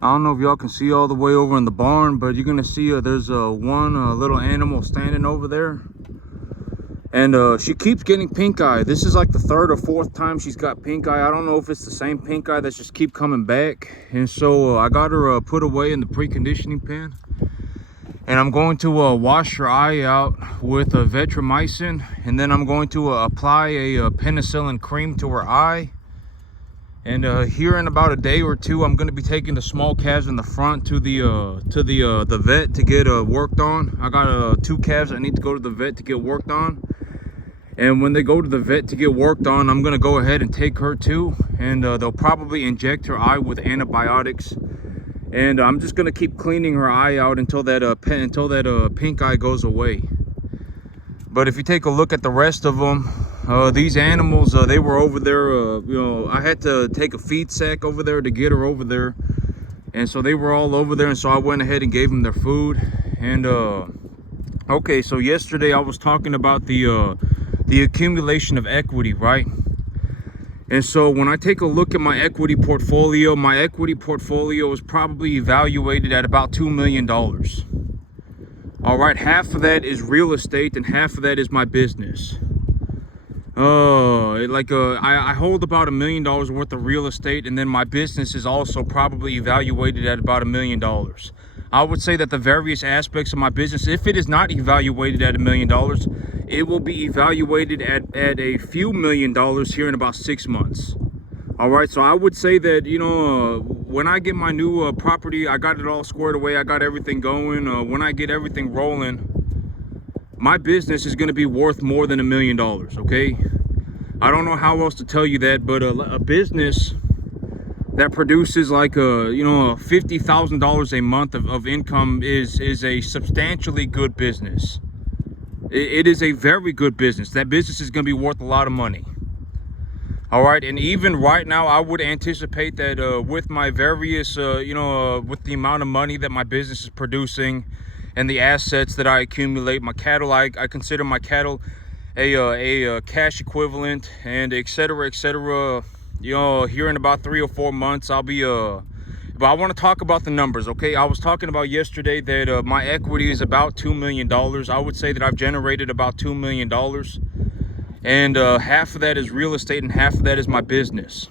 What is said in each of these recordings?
I don't know if y'all can see all the way over in the barn, but you're gonna see there's one little animal standing over there, and she keeps getting pink eye. This is like the third or fourth time she's got pink eye. I don't know if it's the same pink eye that's just keep coming back. And so I got her put away in the preconditioning pen, and I'm going to wash her eye out with Vetrimycin, and then I'm going to apply a penicillin cream to her eye. And here in about a day or two, I'm going to be taking the small calves in the front to the vet to get worked on. I got 2 calves that need to go to the vet to get worked on. And when they go to the vet to get worked on, I'm going to go ahead and take her too. And they'll probably inject her eye with antibiotics. And I'm just going to keep cleaning her eye out until that pink eye goes away. But if you take a look at the rest of them, these animals, they were over there, I had to take a feed sack over there to get her over there. And so they were all over there, and so I went ahead and gave them their food. And okay, so yesterday I was talking about the accumulation of equity, right? And so when I take a look at my equity portfolio is probably evaluated at about $2 million. All right, half of that is real estate and half of that is my business. I hold about $1 million worth of real estate, and then my business is also probably evaluated at about $1 million. I would say that the various aspects of my business, if it is not evaluated at $1 million, it will be evaluated at a few $1,000,000 here in about 6 months. All right, so I would say that, when I get my new property, I got it all squared away, I got everything going. When I get everything rolling, my business is going to be worth more than $1 million, okay? I don't know how else to tell you that, but a business that produces like $50,000 a month of income is a substantially good business. It is a very good business. That business is going to be worth a lot of money. All right, and even right now, I would anticipate that with my various, with the amount of money that my business is producing and the assets that I accumulate, my cattle, I consider my cattle a cash equivalent, and et cetera, here in about 3 or 4 months, I'll be, but I want to talk about the numbers, okay? I was talking about yesterday that my equity is about $2 million. I would say that I've generated about $2 million. And half of that is real estate and half of that is my business.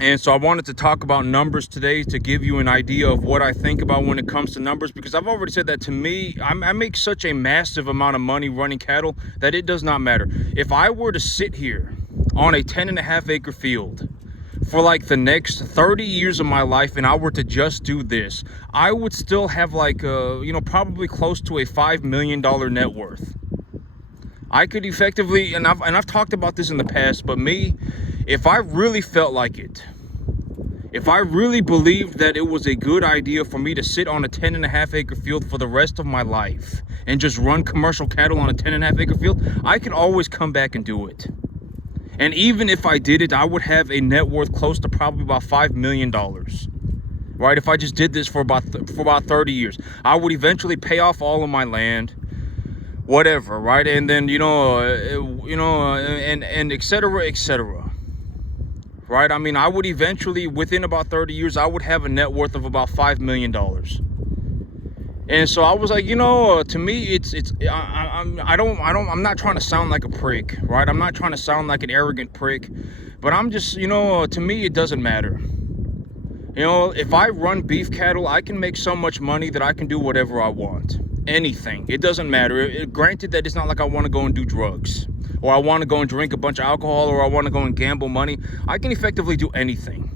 And so I wanted to talk about numbers today to give you an idea of what I think about when it comes to numbers, because I've already said that to me, I make such a massive amount of money running cattle that it does not matter. If I were to sit here on a 10.5 acre field for like the next 30 years of my life and I were to just do this, I would still have like, probably close to a $5 million net worth. I could effectively, and I've talked about this in the past, but me, if I really felt like it, if I really believed that it was a good idea for me to sit on a 10.5 acre field for the rest of my life and just run commercial cattle on a 10.5 acre field, I could always come back and do it. And even if I did it, I would have a net worth close to probably about $5 million. Right? If I just did this for about 30 years, I would eventually pay off all of my land, whatever, right? And then, and et cetera. Right? I mean, I would eventually, within about 30 years, I would have a net worth of about $5 million. And so I was like, to me, I'm not trying to sound like a prick, right? I'm not trying to sound like an arrogant prick, but I'm just, to me, it doesn't matter. If I run beef cattle, I can make so much money that I can do whatever I want. Anything. It doesn't matter. Granted that it's not like I want to go and do drugs, or I want to go and drink a bunch of alcohol, or I want to go and gamble money. I can effectively do anything.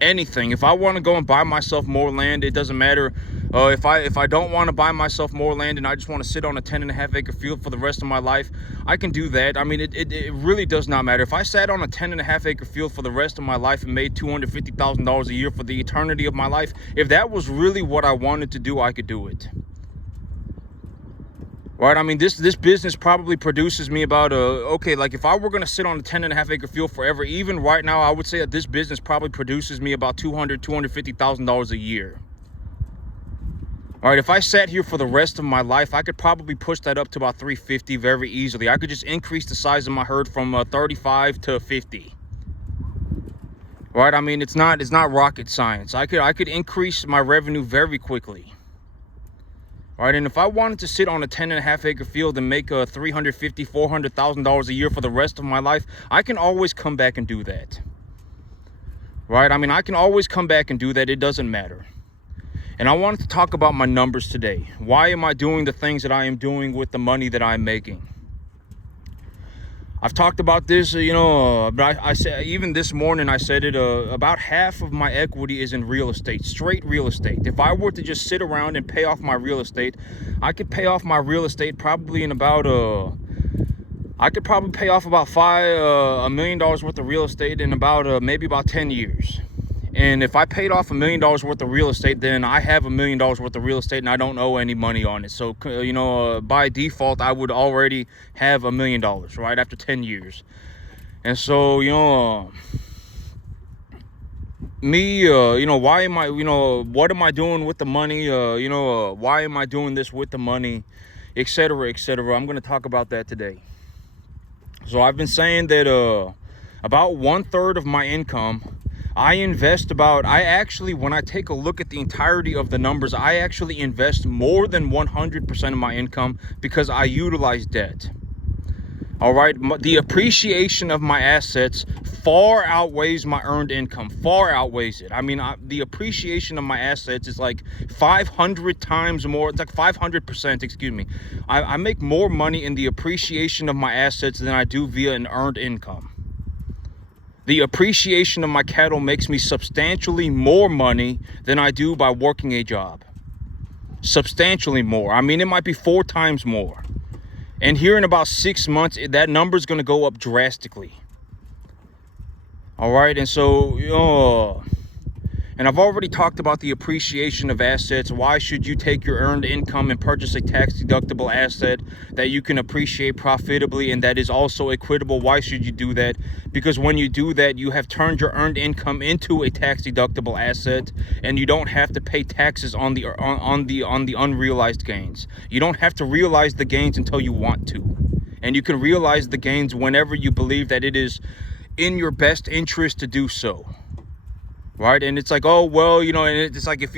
Anything. If I want to go and buy myself more land, it doesn't matter. If I don't want to buy myself more land and I just want to sit on a 10.5 acre field for the rest of my life, I can do that. I mean, it really does not matter. If I sat on a 10.5 acre field for the rest of my life and made $250,000 a year for the eternity of my life, if that was really what I wanted to do, I could do it. Right? I mean, this business probably produces me about like if I were going to sit on a 10.5 acre field forever, even right now, I would say that this business probably produces me about $250,000 a year. All right, if I sat here for the rest of my life, I could probably push that up to about 350 very easily. I could just increase the size of my herd from 35 to 50. right? I mean, it's not rocket science. I could increase my revenue very quickly. Right, and if I wanted to sit on a 10.5 acre field and make $350,000, $400,000 a year for the rest of my life, I can always come back and do that. Right, I mean, I can always come back and do that. It doesn't matter. And I wanted to talk about my numbers today. Why am I doing the things that I am doing with the money that I'm making? I've talked about this, but I said, even this morning I said it, about half of my equity is in real estate, straight real estate. If I were to just sit around and pay off my real estate, I could pay off my real estate probably in about, I could probably pay off about $1 million worth of real estate in about, maybe about 10 years. And if I paid off $1 million worth of real estate, then I have $1 million worth of real estate and I don't owe any money on it. So, by default, I would already have $1 million, right, after 10 years. And so, why am I, what am I doing with the money? Why am I doing this with the money, et cetera, et cetera. I'm going to talk about that today. So I've been saying that about 1/3 of my income, I invest when I take a look at the entirety of the numbers, I actually invest more than 100% of my income because I utilize debt. All right, the appreciation of my assets far outweighs my earned income, far outweighs it. I mean, the appreciation of my assets is like 500 times more. It's like 500%, excuse me. I make more money in the appreciation of my assets than I do via an earned income. The appreciation of my cattle makes me substantially more money than I do by working a job. Substantially more. I mean, it might be 4 times more. And here in about 6 months, that number is going to go up drastically. All right. And so, and I've already talked about the appreciation of assets. Why should you take your earned income and purchase a tax-deductible asset that you can appreciate profitably and that is also equitable? Why should you do that? Because when you do that, you have turned your earned income into a tax-deductible asset, and you don't have to pay taxes on the unrealized gains. You don't have to realize the gains until you want to, and you can realize the gains whenever you believe that it is in your best interest to do so. Right, and it's like, oh well, and it's like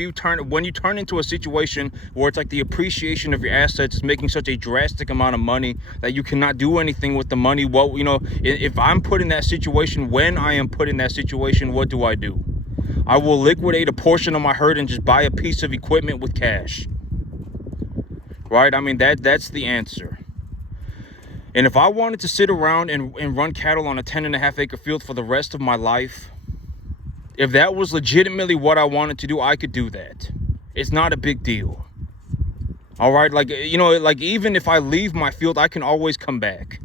when you turn into a situation where it's like the appreciation of your assets is making such a drastic amount of money that you cannot do anything with the money. Well, if I'm put in that situation, when I am put in that situation, what do? I will liquidate a portion of my herd and just buy a piece of equipment with cash. Right, I mean that's the answer. And if I wanted to sit around and run cattle on a 10.5 acre field for the rest of my life, if that was legitimately what I wanted to do, I could do that. It's not a big deal. All right, like even if I leave my field, I can always come back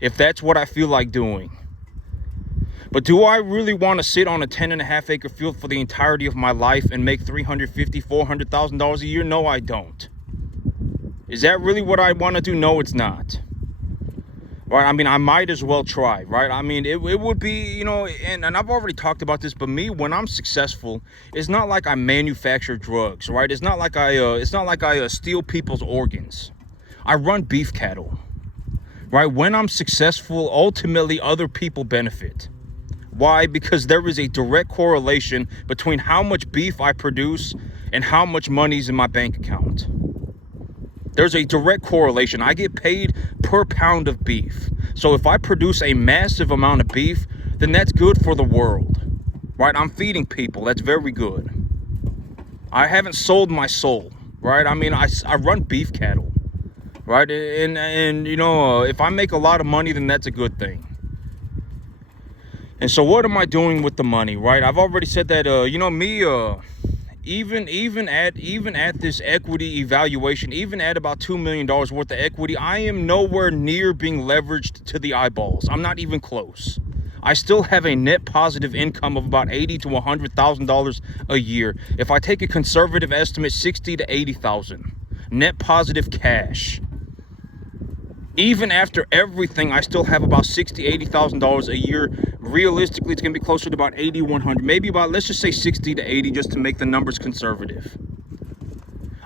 if that's what I feel like doing. But do I really want to sit on a 10.5 acre field for the entirety of my life and make $350,000, $400,000 a year? No, I don't. Is that really what I want to do? No, it's not. Right, I mean, I might as well try, right? I mean, it would be, and I've already talked about this, but me, when I'm successful, it's not like I manufacture drugs, right? It's not like I steal people's organs. I run beef cattle, right? When I'm successful, ultimately other people benefit. Why? Because there is a direct correlation between how much beef I produce and how much money's in my bank account. There's a direct correlation. I get paid per pound of beef. So if I produce a massive amount of beef, then that's good for the world, right? I'm feeding people. That's very good. I haven't sold my soul, right? I mean, I run beef cattle, right? And if I make a lot of money, then that's a good thing. And so what am I doing with the money, right? I've already said that, even at this equity evaluation, even at about $2 million worth of equity, I am nowhere near being leveraged to the eyeballs. I'm not even close. I still have a net positive income of about $80,000 to $100,000 a year. If I take a conservative estimate, $60,000 to $80,000 net positive cash. Even after everything, I still have about $60,000, $80,000 a year. Realistically, it's going to be closer to about 80, 100, maybe about, let's just say 60 to 80, just to make the numbers conservative.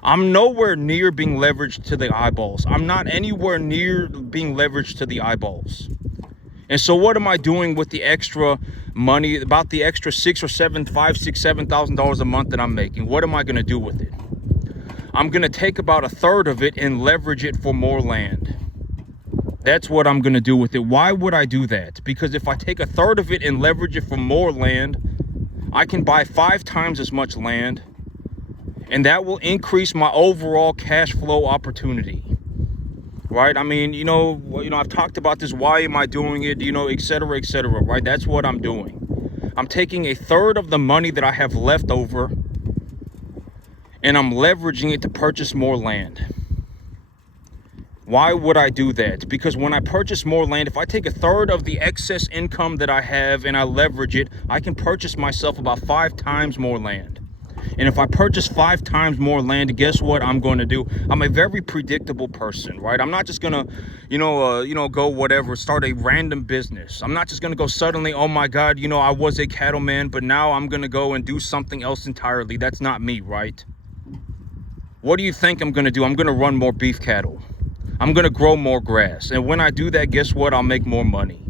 I'm nowhere near being leveraged to the eyeballs. I'm not anywhere near being leveraged to the eyeballs. And so what am I doing with the extra money, about the extra $7,000 a month that I'm making. What am I going to do with it? I'm going to take about a third of it and leverage it for more land. That's what I'm going to do with it. Why would I do that? Because if I take a third of it and leverage it for more land, I can buy 5 times as much land, and that will increase my overall cash flow opportunity. Right? I mean, I've talked about this. Why am I doing it? Et cetera, right? That's what I'm doing. I'm taking a third of the money that I have left over, and I'm leveraging it to purchase more land. Why would I do that? Because when I purchase more land, if I take a third of the excess income that I have and I leverage it, I can purchase myself about 5 times more land. And if I purchase 5 times more land, guess what I'm going to do? I'm a very predictable person, right? I'm not just going to, go whatever, start a random business. I'm not just going to go suddenly, oh my God, I was a cattleman, but now I'm going to go and do something else entirely. That's not me, right? What do you think I'm going to do? I'm going to run more beef cattle. I'm going to grow more grass. And when I do that, guess what? I'll make more money.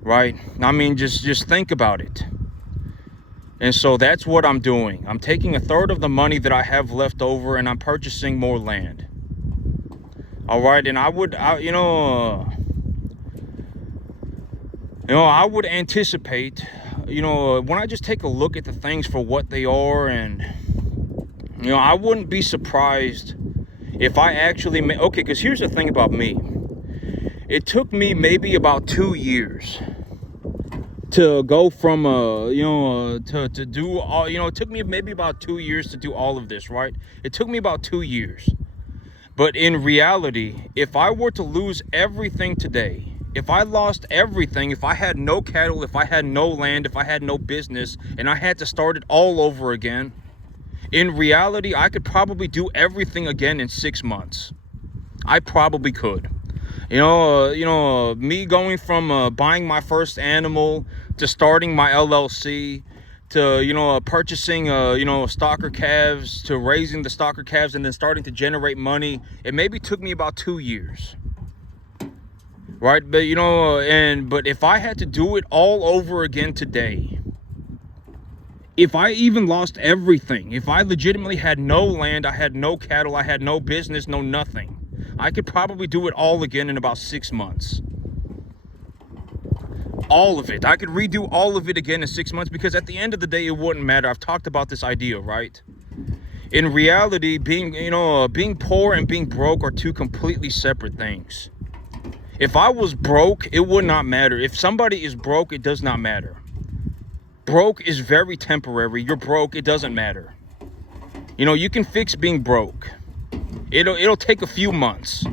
Right? I mean, just think about it. And so that's what I'm doing. I'm taking a third of the money that I have left over and I'm purchasing more land. All right. And I would anticipate, when I just take a look at the things for what they are, and, I wouldn't be surprised if I actually okay, because here's the thing about me. It took me maybe about 2 years to go from to do all, it took me maybe about 2 years to do all of this, right? It took me about 2 years. But in reality, if I were to lose everything today, if I lost everything, if I had no cattle, if I had no land, if I had no business, and I had to start it all over again, in reality, I could probably do everything again in 6 months. I probably could. Me going from buying my first animal to starting my LLC to, purchasing, stocker calves, to raising the stocker calves and then starting to generate money. It maybe took me about 2 years. Right? But, but if I had to do it all over again today, if I even lost everything, if I legitimately had no land, I had no cattle, I had no business, no nothing, I could probably do it all again in about 6 months. All of it. I could redo all of it again in 6 months, because at the end of the day, it wouldn't matter. I've talked about this idea, right? In reality, being poor and being broke are 2 completely separate things. If I was broke, it would not matter. If somebody is broke, it does not matter. Broke is very temporary. You're broke, it doesn't matter. You can fix being broke. It'll take a few months.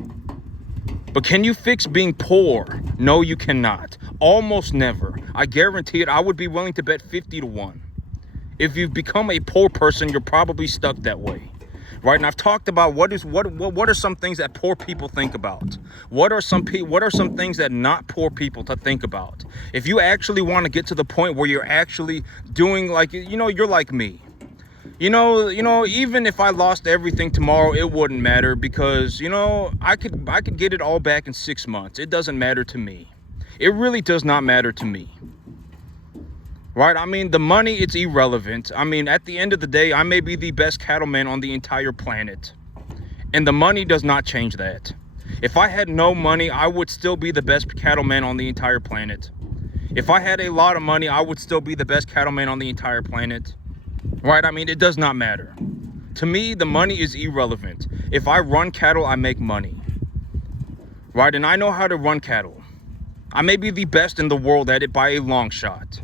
But can you fix being poor? No, you cannot. Almost never. I guarantee it. I would be willing to bet 50 to 1. If you've become a poor person, you're probably stuck that way. Right? And I've talked about what are some things that poor people think about? What are some things that not poor people to think about? If you actually want to get to the point where you're actually doing, like, you're like me. Even if I lost everything tomorrow, it wouldn't matter, because, I could get it all back in 6 months. It doesn't matter to me. It really does not matter to me. Right? I mean, the money, it's irrelevant. I mean, at the end of the day, I may be the best cattleman on the entire planet, and the money does not change that. If I had no money, I would still be the best cattleman on the entire planet. If I had a lot of money, I would still be the best cattleman on the entire planet. Right? I mean, it does not matter. To me, the money is irrelevant. If I run cattle, I make money. Right? And I know how to run cattle. I may be the best in the world at it by a long shot.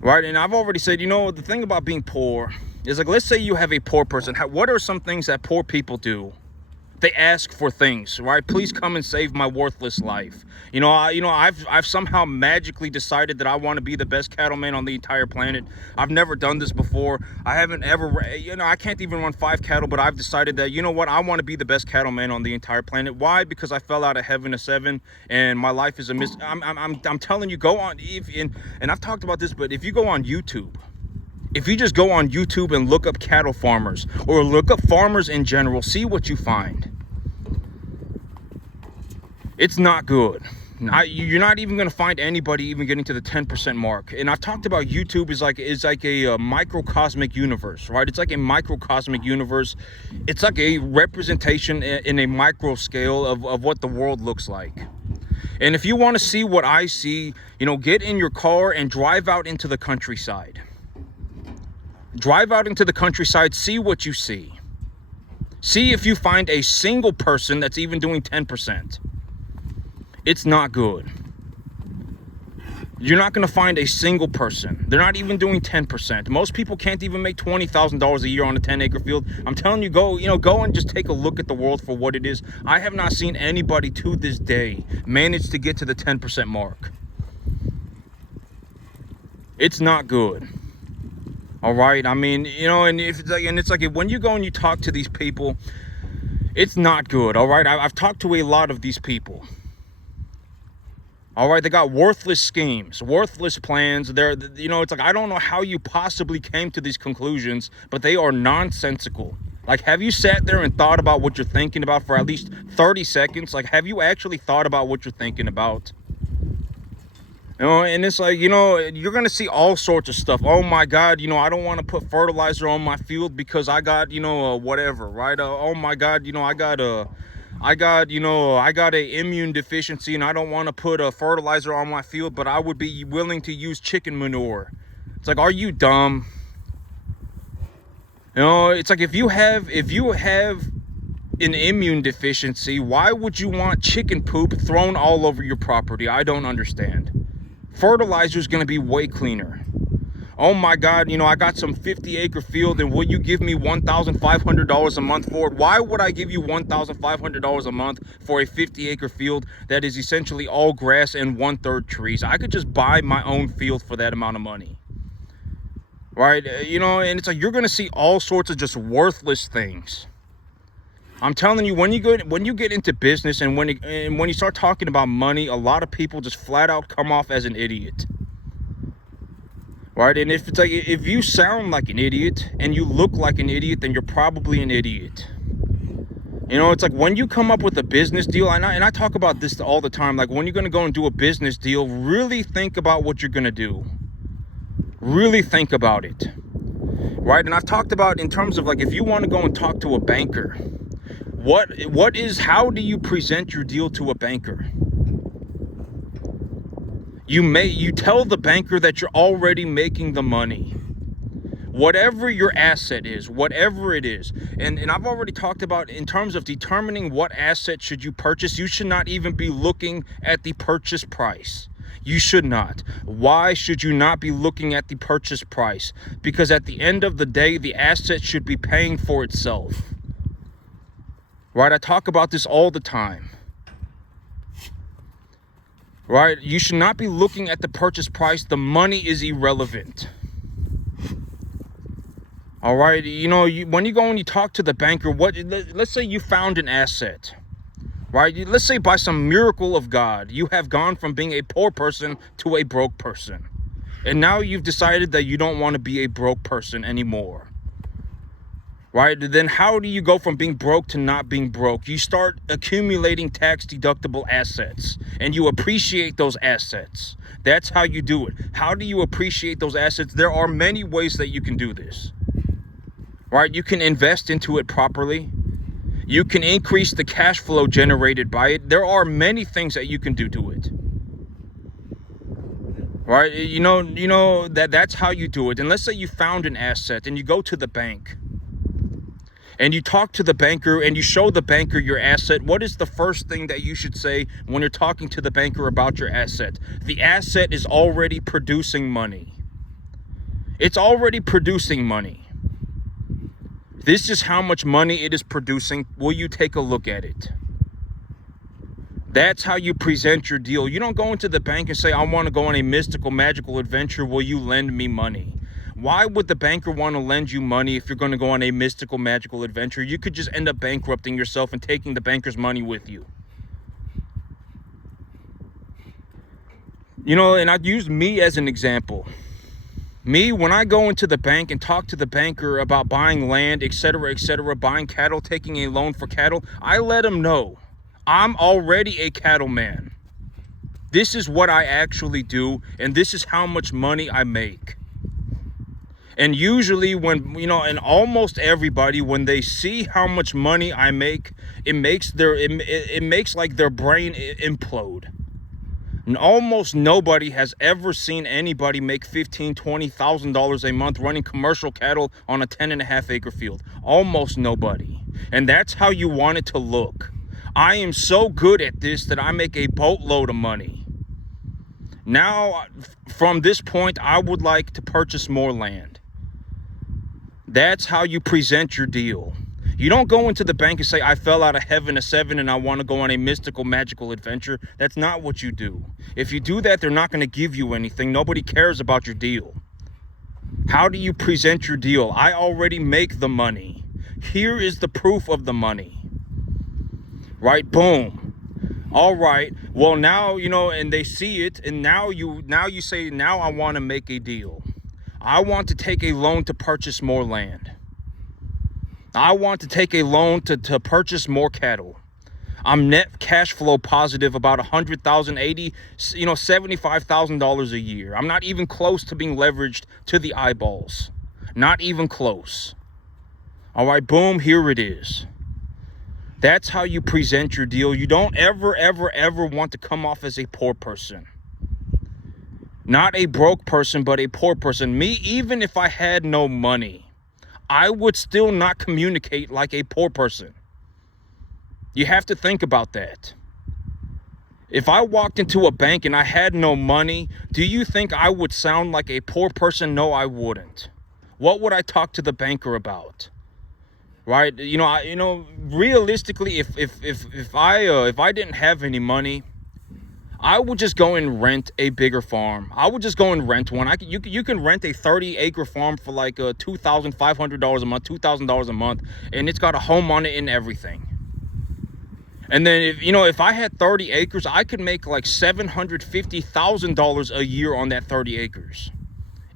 Right? And I've already said, the thing about being poor is, like, let's say you have a poor person. What are some things that poor people do? They ask for things, right? Please come and save my worthless life. I've somehow magically decided that I want to be the best cattleman on the entire planet. I've never done this before. I haven't ever, I can't even run 5 cattle, but I've decided that, I want to be the best cattleman on the entire planet. Why? Because I fell out of heaven to 7, and my life is a I'm telling you, go on, and I've talked about this, but if you go on YouTube, if you just go on YouTube and look up cattle farmers, or look up farmers in general, see what you find. It's not good. You're not even going to find anybody even getting to the 10% mark. And I've talked about YouTube is like a microcosmic universe, right? It's like a microcosmic universe. It's like a representation in a micro scale of what the world looks like. And if you want to see what I see, you know, get in your car and drive out into the countryside. Drive out into the countryside, see what you see. See if you find a single person that's even doing 10%. It's not good. You're not going to find a single person. They're not even doing 10%. Most people can't even make $20,000 a year on a 10-acre field. I'm telling you, go and just take a look at the world for what it is. I have not seen anybody to this day manage to get to the 10% mark. It's not good. All right. I mean, you know, and it's like when you go and you talk to these people, it's not good. All right. I've talked to a lot of these people. All right, they got worthless schemes, worthless plans. You know, it's like, I don't know how you possibly came to these conclusions, but they are nonsensical. Like, have you sat there and thought about what you're thinking about for at least 30 seconds? Like, have you actually thought about what you're thinking about? You know, and it's like, you know, you're going to see all sorts of stuff. Oh my God, you know, I don't want to put fertilizer on my field because I got, you know, whatever, right? Oh my God, you know, I got a immune deficiency and I don't want to put a fertilizer on my field, but I would be willing to use chicken manure. It's like, are you dumb? You know, it's like if you have an immune deficiency, why would you want chicken poop thrown all over your property? I don't understand. Fertilizer is going to be way cleaner. Oh my God, you know, I got some 50-acre field and will you give me $1,500 a month for it? Why would I give you $1,500 a month for a 50-acre field that is essentially all grass and 1/3 trees? I could just buy my own field for that amount of money. Right? You know, and it's like you're going to see all sorts of just worthless things. I'm telling you, when you get into business and when you start talking about money, a lot of people just flat out come off as an idiot. Right? And if you sound like an idiot and you look like an idiot, then you're probably an idiot. You know, it's like when you come up with a business deal, and I talk about this all the time, like when you're going to go and do a business deal, really think about what you're going to do. Really think about it. Right? And I've talked about in terms of like, if you want to go and talk to a banker, how do you present your deal to a banker? You tell the banker that you're already making the money. Whatever your asset is, whatever it is. And I've already talked about in terms of determining what asset should you purchase, you should not even be looking at the purchase price. You should not. Why should you not be looking at the purchase price? Because at the end of the day, the asset should be paying for itself. Right? I talk about this all the time. Right? You should not be looking at the purchase price. The money is irrelevant. All right? You know, when you go and you talk to the banker, let's say you found an asset. Right? Let's say by some miracle of God, you have gone from being a poor person to a broke person. And now you've decided that you don't want to be a broke person anymore. Right? Then how do you go from being broke to not being broke? You start accumulating tax deductible assets and you appreciate those assets. That's how you do it. How do you appreciate those assets? There are many ways that you can do this. Right? You can invest into it properly. You can increase the cash flow generated by it. There are many things that you can do to it. Right? You know that's how you do it. And let's say you found an asset and you go to the bank. And you talk to the banker and you show the banker your asset. What is the first thing that you should say when you're talking to the banker about your asset? The asset is already producing money. It's already producing money. This is how much money it is producing. Will you take a look at it? That's how you present your deal. You don't go into the bank and say, I want to go on a mystical, magical adventure. Will you lend me money? Why would the banker want to lend you money if you're going to go on a mystical, magical adventure? You could just end up bankrupting yourself and taking the banker's money with you. You know, and I'd use me as an example. Me, when I go into the bank and talk to the banker about buying land, etc., buying cattle, taking a loan for cattle, I let him know I'm already a cattleman. This is what I actually do, and this is how much money I make. And usually when, and almost everybody, when they see how much money I make, it makes like their brain implode. And almost nobody has ever seen anybody make $15,000, $20,000 a month running commercial cattle on a 10.5 acre field. Almost nobody. And that's how you want it to look. I am so good at this that I make a boatload of money. Now, from this point, I would like to purchase more land. That's how you present your deal. You don't go into the bank and say, I fell out of heaven a 7 and I want to go on a mystical, magical adventure. That's not what you do. If you do that, they're not going to give you anything. Nobody cares about your deal. How do you present your deal? I already make the money. Here is the proof of the money. Right? Boom. All right. Well, now, and they see it. And now you say, now I want to make a deal. I want to take a loan to purchase more land. I want to take a loan to purchase more cattle. I'm net cash flow positive about $100,000, $80,000, $75,000 a year. I'm not even close to being leveraged to the eyeballs. Not even close. All right, boom, here it is. That's how you present your deal. You don't ever want to come off as a poor person. Not a broke person, but a poor person. Me, even if I had no money, I would still not communicate like a poor person. You have to think about that. If I walked into a bank and I had no money, do you think I would sound like a poor person? No, I wouldn't. What would I talk to the banker about? Right? Realistically, if I didn't have any money, I would just go and rent a bigger farm. I would just go and rent one. You can rent a 30-acre farm for like $2,500 a month, $2,000 a month, and it's got a home on it and everything. And then if I had 30 acres, I could make like $750,000 a year on that 30 acres.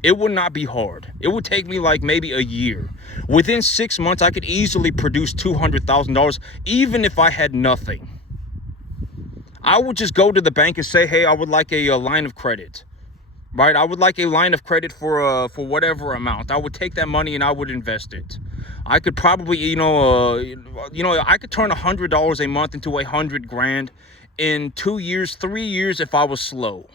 It would not be hard. It would take me like maybe a year. Within 6 months, I could easily produce $200,000, even if I had nothing. I would just go to the bank and say, hey, I would like a line of credit, right? I would like a line of credit for whatever amount. I would take that money and I would invest it. I could probably, I could turn $100 a month into $100,000 in 2 years, 3 years if I was slow.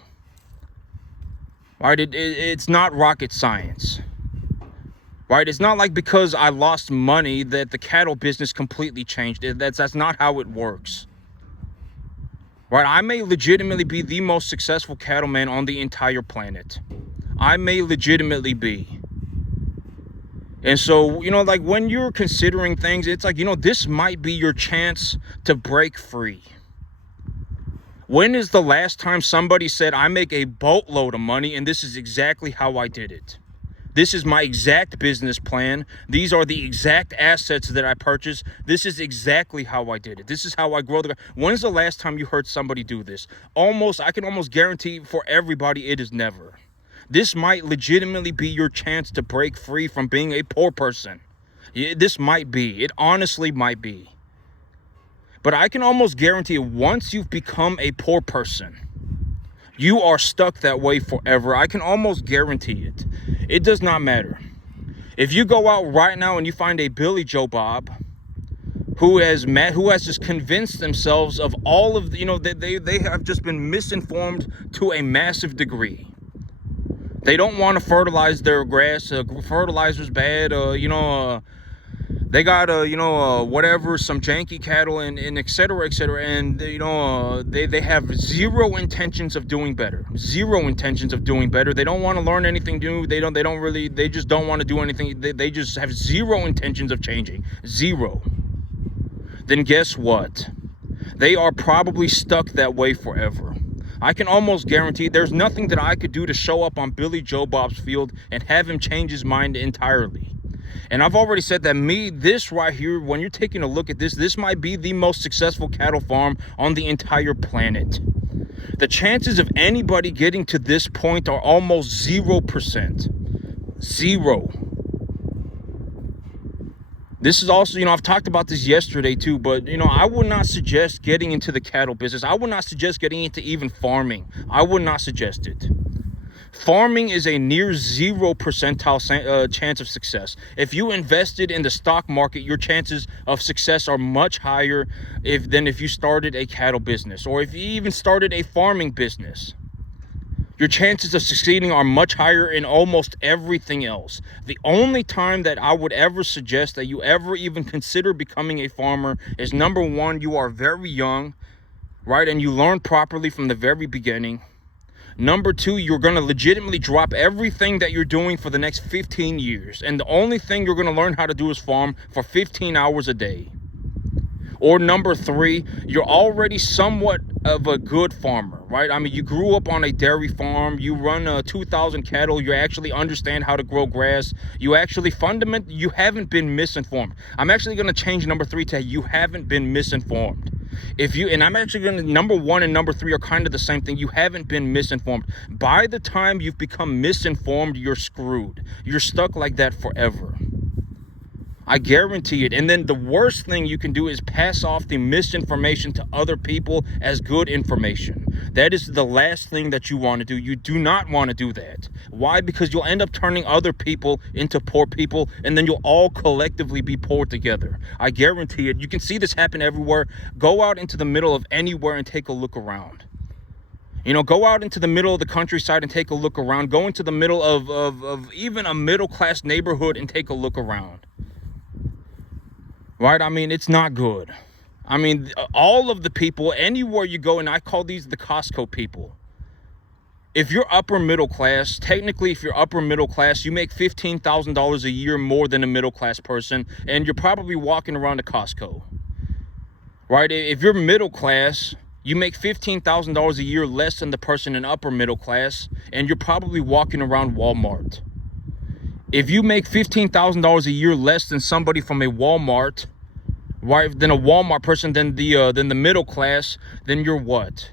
Right? It's not rocket science. Right? It's not like because I lost money that the cattle business completely changed. That's not how it works. Right, I may legitimately be the most successful cattleman on the entire planet. I may legitimately be. And so, like when you're considering things, it's like, this might be your chance to break free. When is the last time somebody said, I make a boatload of money and this is exactly how I did it? This is my exact business plan. These are the exact assets that I purchased. This is exactly how I did it. This is how I grow the... When's the last time you heard somebody do this? I can almost guarantee for everybody it is never. This might legitimately be your chance to break free from being a poor person. This might be. It honestly might be. But I can almost guarantee once you've become a poor person, you are stuck that way forever. I can almost guarantee it. It does not matter. If you go out right now and you find a Billy Joe Bob who has just convinced themselves of all of the, they have just been misinformed to a massive degree. They don't want to fertilize their grass. Fertilizer's bad. They got whatever, some janky cattle and et cetera, and they have zero intentions of doing better. Zero intentions of doing better. They don't want to learn anything new. They just don't want to do anything. They just have zero intentions of changing. Zero. Then guess what? They are probably stuck that way forever. I can almost guarantee there's nothing that I could do to show up on Billy Joe Bob's field and have him change his mind entirely. And I've already said that this right here, when you're taking a look at this might be the most successful cattle farm on the entire planet. The chances of anybody getting to this point are almost 0%. Zero. This is also, I've talked about this yesterday too, but, I would not suggest getting into the cattle business. I would not suggest getting into even farming. I would not suggest it. Farming is a near 0% chance of success. If you invested in the stock market, your chances of success are much higher than if you started a cattle business, or if you even started a farming business. Your chances of succeeding are much higher in almost everything else. The only time that I would ever suggest that you ever even consider becoming a farmer is, number one, you are very young, right? And you learn properly from the very beginning. Number two, you're going to legitimately drop everything that you're doing for the next 15 years. And the only thing you're going to learn how to do is farm for 15 hours a day. Or number three, you're already somewhat of a good farmer, right? I mean, you grew up on a dairy farm, you run 2,000 cattle, you actually understand how to grow grass, you actually you haven't been misinformed. I'm actually going to change number three to you haven't been misinformed. And I'm actually going to, number one and number three are kind of the same thing. You haven't been misinformed. By the time you've become misinformed, you're screwed. You're stuck like that forever. I guarantee it. And then the worst thing you can do is pass off the misinformation to other people as good information. That is the last thing that you want to do. You do not want to do that. Why? Because you'll end up turning other people into poor people, and then you'll all collectively be poor together. I guarantee it. You can see this happen everywhere. Go out into the middle of anywhere and take a look around. Go out into the middle of the countryside and take a look around. Go into the middle of even a middle-class neighborhood and take a look around. Right? I mean, it's not good. I mean, all of the people, anywhere you go, and I call these the Costco people. If you're upper middle class, technically, if you're upper middle class, you make $15,000 a year more than a middle class person, and you're probably walking around a Costco. Right? If you're middle class, you make $15,000 a year less than the person in upper middle class, and you're probably walking around Walmart. If you make $15,000 a year less than somebody from a Walmart, right, than a Walmart person, than the middle class, then you're what?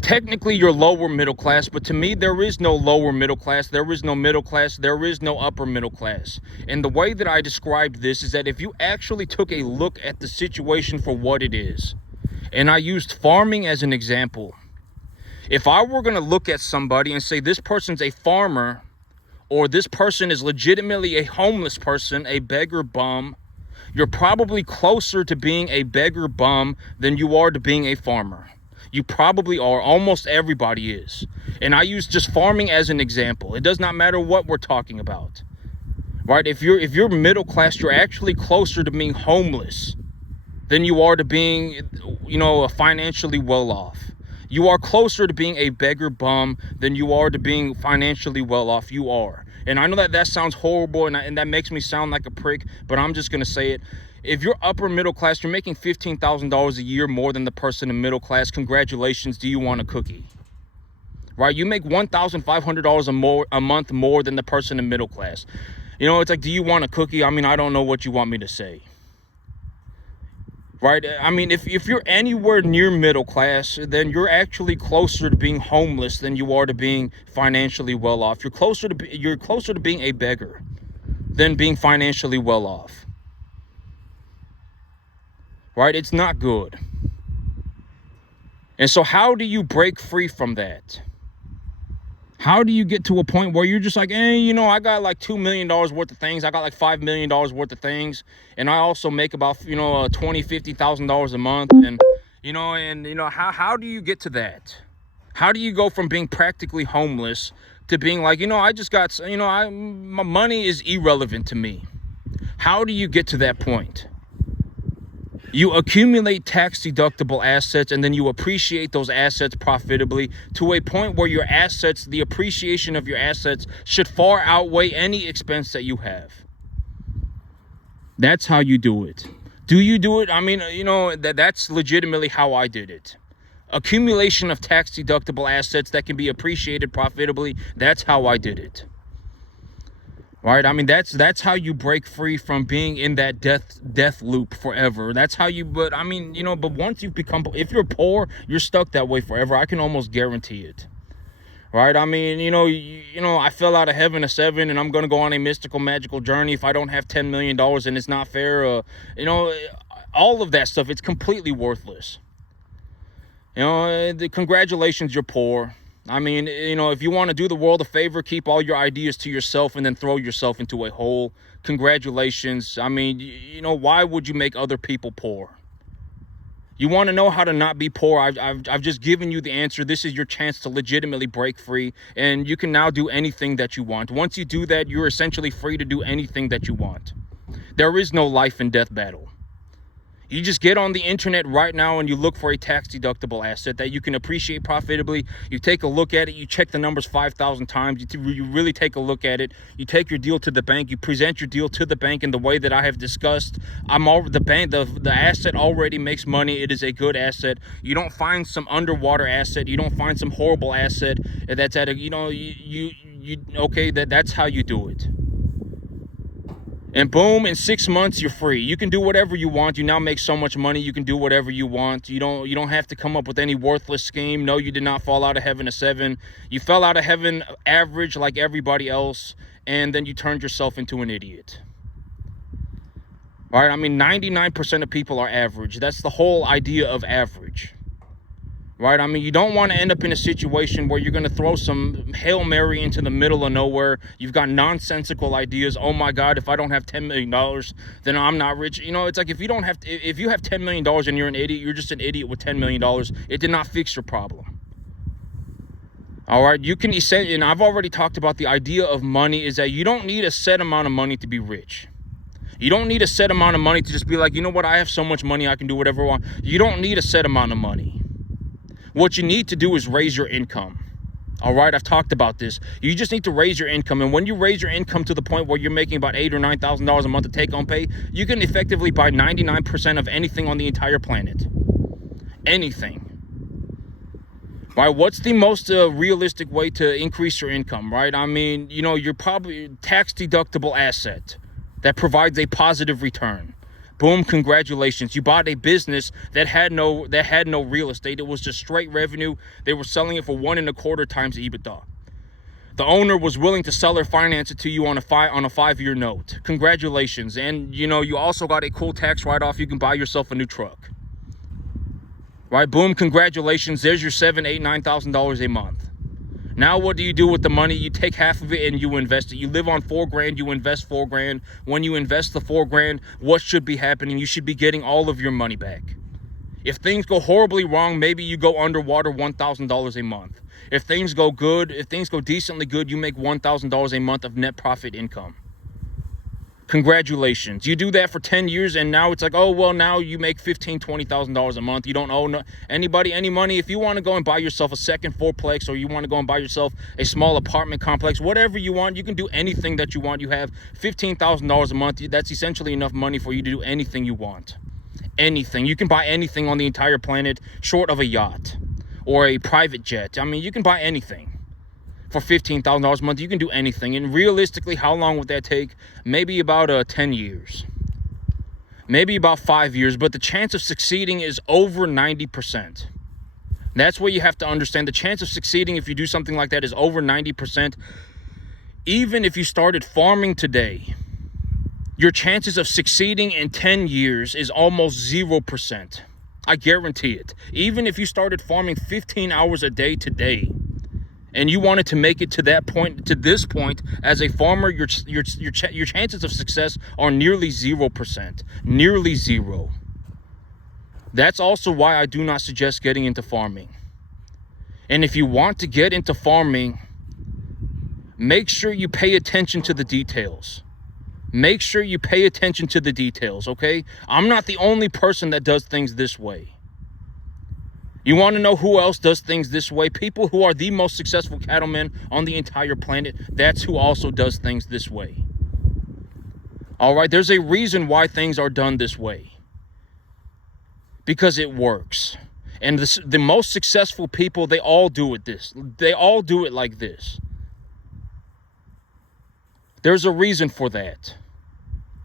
Technically, you're lower middle class, but to me, there is no lower middle class, there is no middle class, there is no upper middle class. And the way that I described this is that if you actually took a look at the situation for what it is, and I used farming as an example, if I were going to look at somebody and say this person's a farmer, or this person is legitimately a homeless person, a beggar bum, you're probably closer to being a beggar bum than you are to being a farmer. You probably are. Almost everybody is. And I use just farming as an example. It does not matter what we're talking about. Right? If you're middle class, you're actually closer to being homeless than you are to being, financially well off. You are closer to being a beggar bum than you are to being financially well off. You are. And I know that sounds horrible and that makes me sound like a prick, but I'm just going to say it. If you're upper middle class, you're making $15,000 a year more than the person in middle class. Congratulations. Do you want a cookie? Right? You make $1,500 a month more than the person in middle class. It's like, do you want a cookie? I mean, I don't know what you want me to say. Right? I mean, if you're anywhere near middle class, then you're actually closer to being homeless than you are to being financially well off. You're closer to being a beggar than being financially well off. Right? It's not good. And so how do you break free from that? How do you get to a point where you're just like, I got like $2 million worth of things. I got like $5 million worth of things. And I also make about, $20,000, $50,000 a month. And, how do you get to that? How do you go from being practically homeless to being like, I just got, my money is irrelevant to me. How do you get to that point? You accumulate tax-deductible assets, and then you appreciate those assets profitably to a point where your assets, the appreciation of your assets, should far outweigh any expense that you have. That's how you do it. Do you do it? I mean, that's legitimately how I did it. Accumulation of tax-deductible assets that can be appreciated profitably, that's how I did it. Right? I mean, that's how you break free from being in that death loop forever. That's how you, but once you've become, if you're poor, you're stuck that way forever. I can almost guarantee it. right? I mean, I fell out of heaven at 7 and I'm going to go on a mystical, magical journey if I don't have $10 million and it's not fair. All of that stuff, it's completely worthless. Congratulations, you're poor. I mean, if you want to do the world a favor, keep all your ideas to yourself and then throw yourself into a hole. Congratulations. I mean, why would you make other people poor? You want to know how to not be poor? I've just given you the answer. This is your chance to legitimately break free, and you can now do anything that you want. Once you do that, you're essentially free to do anything that you want. There is no life and death battle. You just get on the internet right now and you look for a tax-deductible asset that you can appreciate profitably. You take a look at it. You check the numbers 5,000 times. You really take a look at it. You take your deal to the bank. You present your deal to the bank in the way that I have discussed. The asset already makes money. It is a good asset. You don't find some underwater asset. You don't find some horrible asset that's at a, that's how you do it. And boom, in 6 months, you're free. You can do whatever you want. You now make so much money, you can do whatever you want. You don't have to come up with any worthless scheme. No, you did not fall out of heaven at 7. You fell out of heaven average like everybody else, and then you turned yourself into an idiot. All right, I mean, 99% of people are average. That's the whole idea of average. Right? I mean, you don't want to end up in a situation where you're going to throw some Hail Mary into the middle of nowhere. You've got nonsensical ideas. Oh my God, if I don't have $10 million, then I'm not rich. It's like if you have $10 million and you're an idiot, you're just an idiot with $10 million. It did not fix your problem. All right, and I've already talked about the idea of money is that you don't need a set amount of money to be rich. You don't need a set amount of money to just be like, you know what, I have so much money, I can do whatever I want. You don't need a set amount of money. What you need to do is raise your income. All right, I've talked about this. You just need to raise your income. And when you raise your income to the point where you're making about $8,000 or $9,000 a month of take-home pay, you can effectively buy 99% of anything on the entire planet. Anything. Right? What's the most realistic way to increase your income, right? I mean, you're probably tax-deductible asset that provides a positive return. Boom, congratulations. You bought a business that had no real estate. It was just straight revenue. They were selling it for 1.25 times EBITDA. The owner was willing to sell or finance it to you on a 5-year note. Congratulations. And you also got a cool tax write-off. You can buy yourself a new truck. Right? Boom, congratulations. There's your $7,000, $8,000, $9,000 a month. Now what do you do with the money? You take half of it and you invest it. You live on $4,000, you invest $4,000. When you invest the $4,000, what should be happening? You should be getting all of your money back. If things go horribly wrong, maybe you go underwater $1,000 a month. If things go good, if things go decently good, you make $1,000 a month of net profit income. Congratulations. You do that for 10 years and now it's like, oh, well, now you make $15,000, $20,000 a month. You don't owe anybody any money. If you want to go and buy yourself a second fourplex, or you want to go and buy yourself a small apartment complex, whatever you want, you can do anything that you want. You have $15,000 a month. That's essentially enough money for you to do anything you want. Anything. You can buy anything on the entire planet short of a yacht or a private jet. I mean, you can buy anything. For $15,000 a month, you can do anything. And realistically, how long would that take? Maybe about 10 years. Maybe about 5 years. But the chance of succeeding is over 90%. That's what you have to understand. The chance of succeeding if you do something like that is over 90%. Even if you started farming today, your chances of succeeding in 10 years is almost 0%. I guarantee it. Even if you started farming 15 hours a day today, and you wanted to make it to this point as a farmer, your chances of success are nearly 0%. Nearly zero. That's also why I do not suggest getting into farming. And if you want to get into farming, make sure you pay attention to the details. Make sure you pay attention to the details, okay? I'm not the only person that does things this way. You want to know who else does things this way? People who are the most successful cattlemen on the entire planet, that's who also does things this way. All right, there's a reason why things are done this way. Because it works. And the most successful people, they all do it like this. There's a reason for that.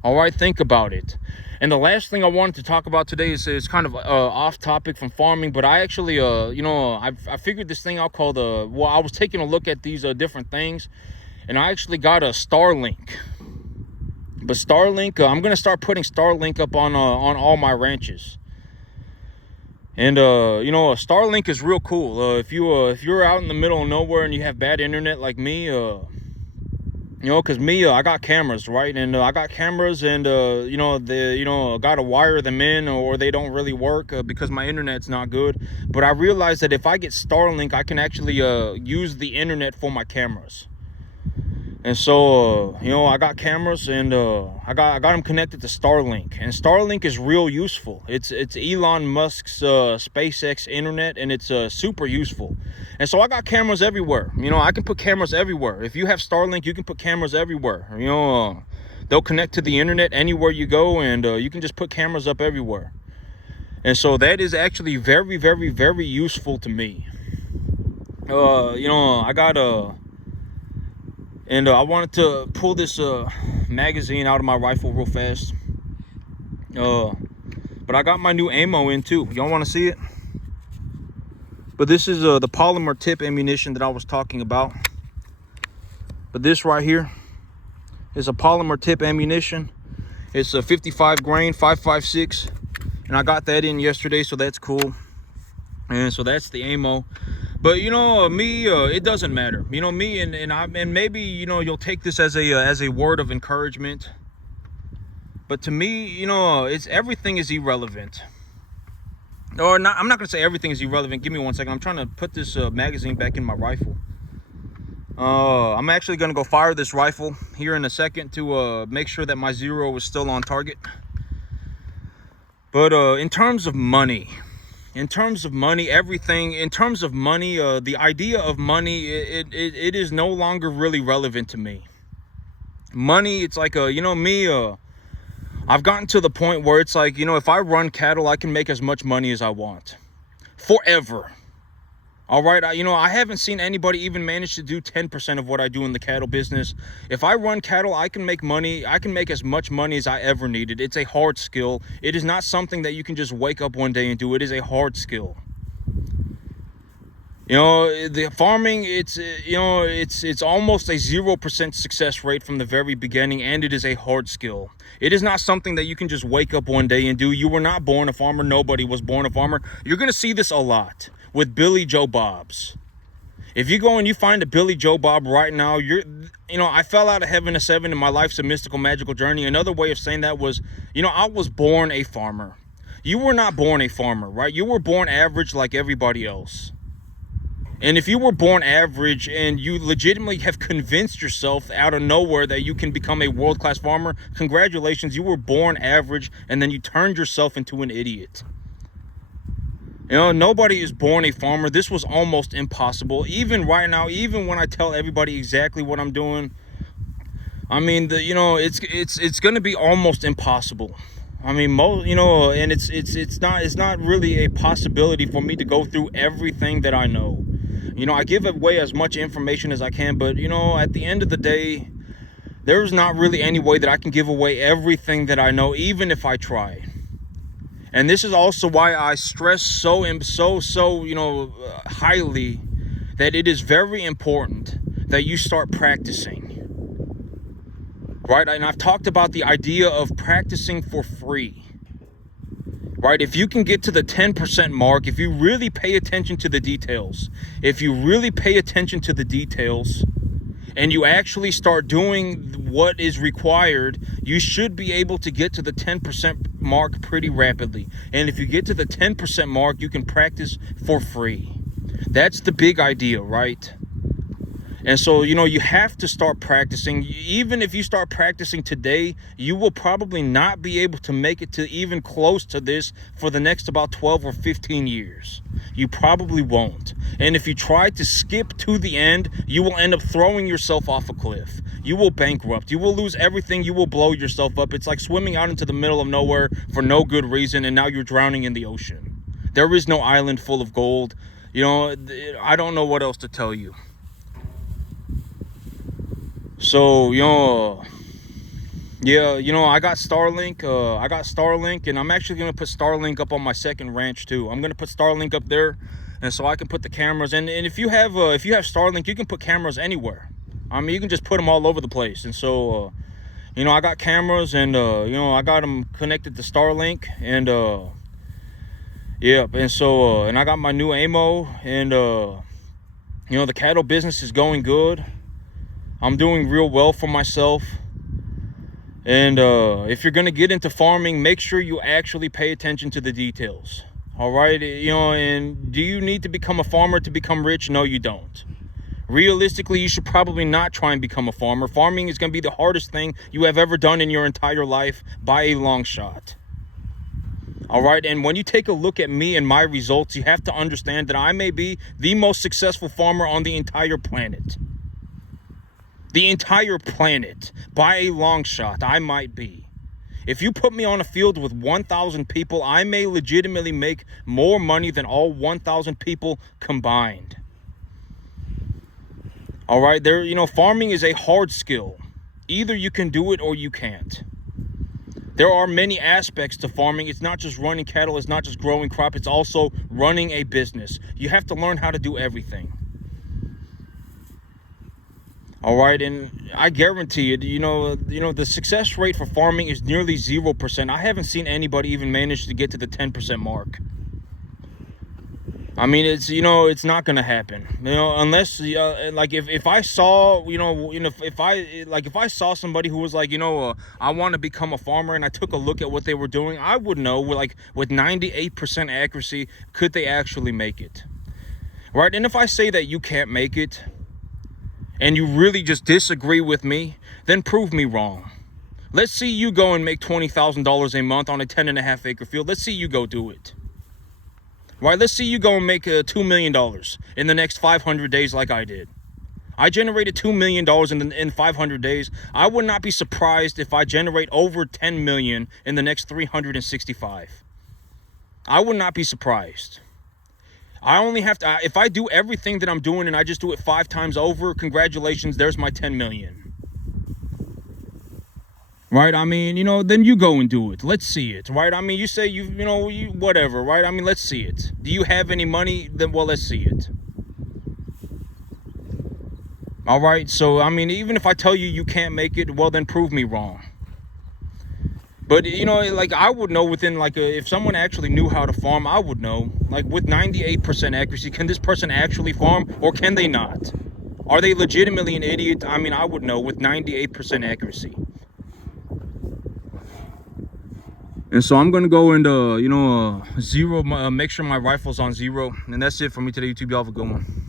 All right, think about it. And the last thing I wanted to talk about today is kind of off topic from farming, but I actually, you know, I figured this thing out called, well, I was taking a look at these different things, and I actually got a Starlink. But Starlink, I'm going to start putting Starlink up on all my ranches. And, you know, Starlink is real cool. If you're out in the middle of nowhere and you have bad internet like me, you know, because me, I got cameras, right? And I got cameras, and you know, got to wire them in, or they don't really work because my internet's not good. But I realized that if I get Starlink, I can actually use the internet for my cameras. And so, you know, I got cameras, and I got them connected to Starlink, and Starlink is real useful. It's Elon Musk's SpaceX internet, and it's super useful. And so I got cameras everywhere. You know, I can put cameras everywhere. If you have Starlink, you can put cameras everywhere. You know, they'll connect to the internet anywhere you go, and you can just put cameras up everywhere. And so that is actually very, very, very useful to me. You know, I got and I wanted to pull this magazine out of my rifle real fast. But I got my new ammo in too. Y'all want to see it? But this is the polymer tip ammunition that I was talking about. But this right here is a polymer tip ammunition. It's a 55 grain 5.56, and I got that in yesterday, so that's cool. And so that's the ammo. But you know, me, it doesn't matter. You know, me, and maybe, you know, you'll take this as a word of encouragement. But to me, you know, everything is irrelevant. Or not, I'm not gonna say everything is irrelevant. Give me 1 second. I'm trying to put this magazine back in my rifle. I'm actually gonna go fire this rifle here in a second to make sure that my zero is still on target. But in terms of money, everything, in terms of money, the idea of money, it is no longer really relevant to me. Money, it's like, you know, me, I've gotten to the point where it's like, you know, if I run cattle, I can make as much money as I want. Forever. All right, you know, I haven't seen anybody even manage to do 10% of what I do in the cattle business. If I run cattle, I can make money. I can make as much money as I ever needed. It's a hard skill. It is not something that you can just wake up one day and do. It is a hard skill. You know, the farming, it's, you know, it's almost a 0% success rate from the very beginning, and it is a hard skill. It is not something that you can just wake up one day and do. You were not born a farmer. Nobody was born a farmer. You're going to see this a lot with Billy Joe Bobs. If you go and you find a Billy Joe Bob right now, you know, I fell out of heaven to seven, and my life's a mystical, magical journey. Another way of saying that was, you know, I was born a farmer. You were not born a farmer, right? You were born average like everybody else. And if you were born average and you legitimately have convinced yourself out of nowhere that you can become a world-class farmer, congratulations, you were born average, and then you turned yourself into an idiot. You know, nobody is born a farmer. This was almost impossible. Even right now, even when I tell everybody exactly what I'm doing, I mean, you know, it's going to be almost impossible. I mean, you know, and it's not really a possibility for me to go through everything that I know. You know, I give away as much information as I can, but you know, at the end of the day, there's not really any way that I can give away everything that I know, even if I try. And this is also why I stress so you know, highly that it is very important that you start practicing, right? And I've talked about the idea of practicing for free, right? If you can get to the 10% mark, if you really pay attention to the details, and you actually start doing what is required, you should be able to get to the 10% mark pretty rapidly. And if you get to the 10% mark, you can practice for free. That's the big idea, right? And so, you know, you have to start practicing. Even if you start practicing today, you will probably not be able to make it to even close to this for the next about 12 or 15 years. You probably won't. And if you try to skip to the end, you will end up throwing yourself off a cliff. You will bankrupt. You will lose everything. You will blow yourself up. It's like swimming out into the middle of nowhere for no good reason, and now you're drowning in the ocean. There is no island full of gold. You know, I don't know what else to tell you. So, you know, Yeah, you know, I got Starlink. And I'm actually gonna put Starlink up on my second ranch too. I'm gonna put Starlink up there, and so I can put the cameras. And if you have Starlink, you can put cameras anywhere. I mean, you can just put them all over the place. And so, you know, I got cameras, and you know, I got them connected to Starlink, and yeah. And so, and I got my new ammo, and you know, the cattle business is going good. I'm doing real well for myself. And if you're going to get into farming, make sure you actually pay attention to the details. All right. You know, and do you need to become a farmer to become rich? No, you don't. Realistically, you should probably not try and become a farmer. Farming is going to be the hardest thing you have ever done in your entire life by a long shot. All right. And when you take a look at me and my results, you have to understand that I may be the most successful farmer on the entire planet. The entire planet, by a long shot, I might be. If you put me on a field with 1,000 people, I may legitimately make more money than all 1,000 people combined. All right, you know, farming is a hard skill. Either you can do it or you can't. There are many aspects to farming. It's not just running cattle, it's not just growing crop, it's also running a business. You have to learn how to do everything. All right, and I guarantee it, you know, the success rate for farming is nearly 0%. I haven't seen anybody even manage to get to the 10% mark. I mean, it's not going to happen, you know, unless, like, if I saw, if I saw somebody who was like, I want to become a farmer, and I took a look at what they were doing, I would know, like, with 98% accuracy, could they actually make it? Right, and if I say that you can't make it, and you really just disagree with me, then prove me wrong. Let's see you go and make $20,000 a month on a 10.5 acre field. Let's see you go do it. Right? Let's see you go and make $2 million in the next 500 days like I did. I generated $2 million in 500 days. I would not be surprised if I generate over 10 million in the next 365. I would not be surprised. I only have to, if I do everything that I'm doing and I just do it 5 times over, congratulations, there's my 10 million. Right? I mean, then you go and do it. Let's see it. Right? I mean, you say you whatever, right? I mean, let's see it. Do you have any money? Then, well, let's see it. All right. So, I mean, even if I tell you you can't make it, well, then prove me wrong. But, like, I would know within, like, if someone actually knew how to farm, I would know. Like, with 98% accuracy, can this person actually farm, or can they not? Are they legitimately an idiot? I mean, I would know with 98% accuracy. And so I'm going to go into, zero, make sure my rifle's on 0. And that's it for me today, YouTube. Y'all have a good one.